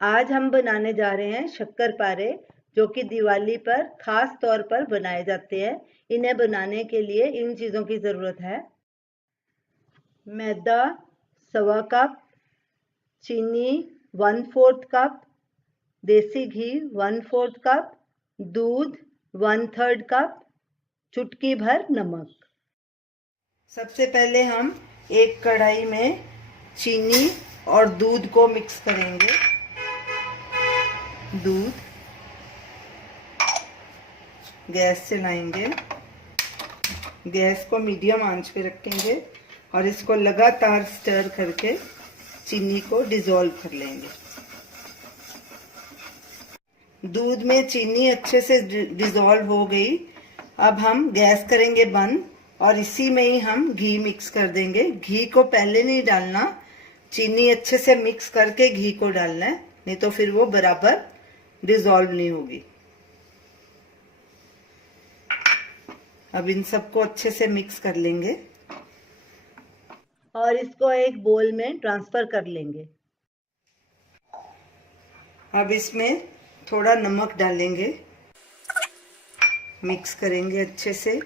आज हम बनाने जा रहे हैं शक्करपारे, जो कि दिवाली पर खास तौर पर बनाए जाते हैं। इन्हें बनाने के लिए इन चीज़ों की ज़रूरत है। मैदा 1.25 कप, चीनी 1/4 कप, देसी घी 1/4 कप, दूध 1/3 कप, चुटकी भर नमक। सबसे पहले हम एक कढ़ाई में चीनी और दूध को मिक्स करेंगे। दूध, गैस चलाएंगे, गैस को मीडियम आंच पे रखेंगे और इसको लगातार स्टर करके चीनी को डिसॉल्व कर लेंगे। दूध में चीनी अच्छे से डिसॉल्व हो गई। अब हम गैस करेंगे बंद और इसी में ही हम घी मिक्स कर देंगे। घी को पहले नहीं डालना, चीनी अच्छे से मिक्स करके घी को डालना है, नहीं तो फिर वो बराबर डिसॉल्व नहीं होगी। अब इन सबको अच्छे से मिक्स कर लेंगे और इसको एक बोल में ट्रांसफर कर लेंगे। अब इसमें थोड़ा नमक डालेंगे, मिक्स करेंगे अच्छे से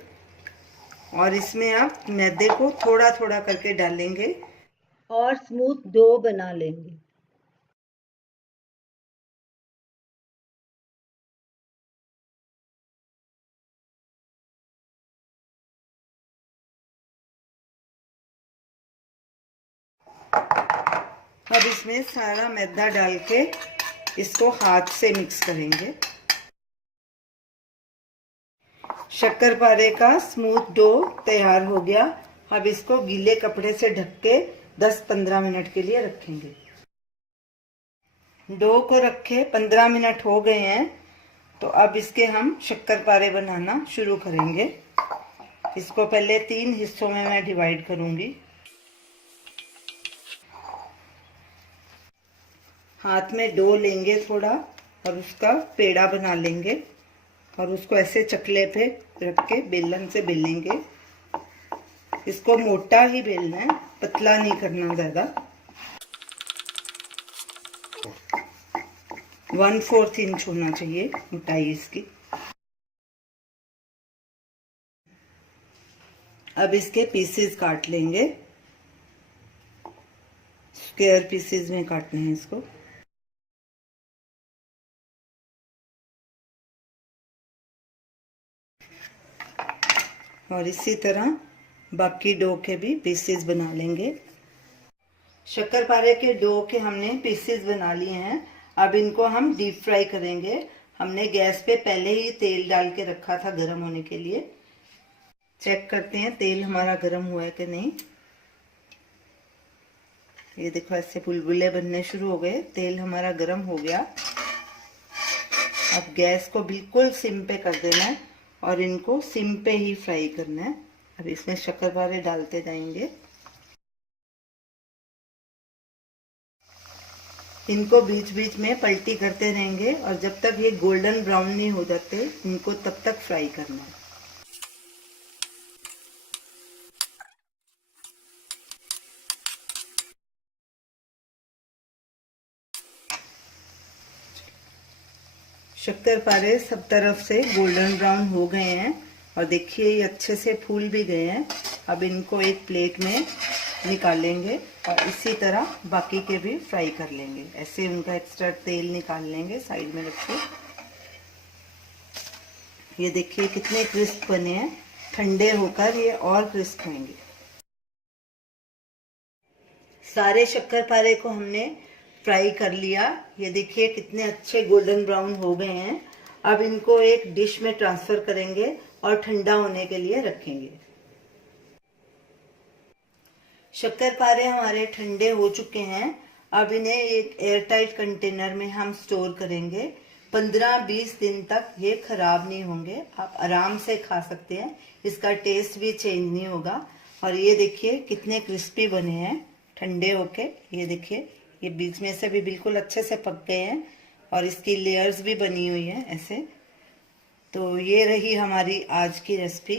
और इसमें आप मैदे को थोड़ा थोड़ा करके डालेंगे और स्मूथ डो बना लेंगे। अब इसमें सारा मैदा डाल के इसको हाथ से मिक्स करेंगे। शक्करपारे का स्मूथ डो तैयार हो गया। अब इसको गीले कपड़े से ढक के 10-15 मिनट के लिए रखेंगे। डो को रखे 15 मिनट हो गए हैं, तो अब इसके हम शक्करपारे बनाना शुरू करेंगे। इसको पहले 3 हिस्सों में मैं डिवाइड करूंगी। हाथ में डो लेंगे थोड़ा और उसका पेड़ा बना लेंगे और उसको ऐसे चकले पे रख के बेलन से बेलेंगे। इसको मोटा ही बेलना है, पतला नहीं करना ज्यादा। 1/4 इंच होना चाहिए मोटाई इसकी। अब इसके पीसेस काट लेंगे, स्क्वायर पीसेस में काटना है इसको। और इसी तरह बाकी डो के भी पीसेस बना लेंगे। शक्करपारे के डो के हमने पीसेस बना लिए हैं। अब इनको हम डीप फ्राई करेंगे। हमने गैस पे पहले ही तेल डाल के रखा था गर्म होने के लिए। चेक करते हैं तेल हमारा गर्म हुआ है कि नहीं। ये देखो ऐसे बुलबुले बनने शुरू हो गए, तेल हमारा गर्म हो गया। अब गैस को बिल्कुल सिम पे कर देना है और इनको सिम पे ही फ्राई करना है। अब इसमें शक्करपारे डालते जाएंगे। इनको बीच बीच में पलटी करते रहेंगे और जब तक ये गोल्डन ब्राउन नहीं हो जाते इनको तब तक फ्राई करना है। शक्करपारे सब तरफ से गोल्डन ब्राउन हो गए हैं और देखिए ये अच्छे से फूल भी गए हैं। अब इनको एक प्लेट में निकालेंगे और इसी तरह बाकी के भी फ्राई कर लेंगे। ऐसे उनका एक्स्ट्रा तेल निकाल लेंगे, साइड में रख के। ये देखिए कितने क्रिस्प बने हैं। ठंडे होकर ये और क्रिस्प होंगे। सारे शक्करपारे को हमने फ्राई कर लिया। ये देखिए कितने अच्छे गोल्डन ब्राउन हो गए हैं। अब इनको एक डिश में ट्रांसफर करेंगे और ठंडा होने के लिए रखेंगे। शक्करपारे हमारे ठंडे हो चुके हैं। अब इन्हें एक एयरटाइट कंटेनर में हम स्टोर करेंगे। 15-20 दिन तक ये खराब नहीं होंगे, आप आराम से खा सकते हैं। इसका टेस्ट भी चेंज नहीं होगा। और ये देखिए कितने क्रिस्पी बने हैं ठंडे होके। ये देखिए ये बीच में से भी बिल्कुल अच्छे से पक गए हैं और इसकी लेयर्स भी बनी हुई हैं ऐसे। तो ये रही हमारी आज की रेसिपी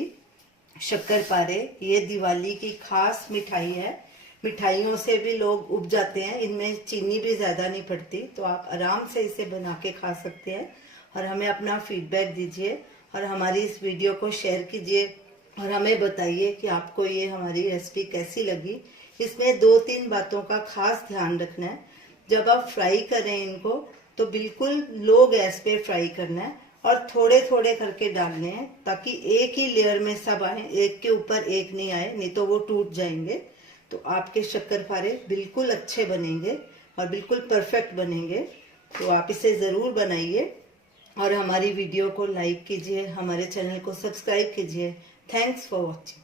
शक्करपारे। ये दिवाली की खास मिठाई है। मिठाइयों से भी लोग उब जाते हैं, इनमें चीनी भी ज़्यादा नहीं पड़ती, तो आप आराम से इसे बना के खा सकते हैं। और हमें अपना फीडबैक दीजिए और हमारी इस वीडियो को शेयर कीजिए और हमें बताइए कि आपको ये हमारी रेसिपी कैसी लगी। इसमें 2-3 बातों का खास ध्यान रखना है। जब आप फ्राई करें इनको तो बिल्कुल लो गैस पे फ्राई करना है और थोड़े थोड़े करके डालने हैं, ताकि एक ही लेयर में सब आए, एक के ऊपर एक नहीं आए, नहीं तो वो टूट जाएंगे। तो आपके शक्करपारे बिल्कुल अच्छे बनेंगे और बिल्कुल परफेक्ट बनेंगे। तो आप इसे ज़रूर बनाइए और हमारी वीडियो को लाइक कीजिए, हमारे चैनल को सब्सक्राइब कीजिए। Thanks for watching.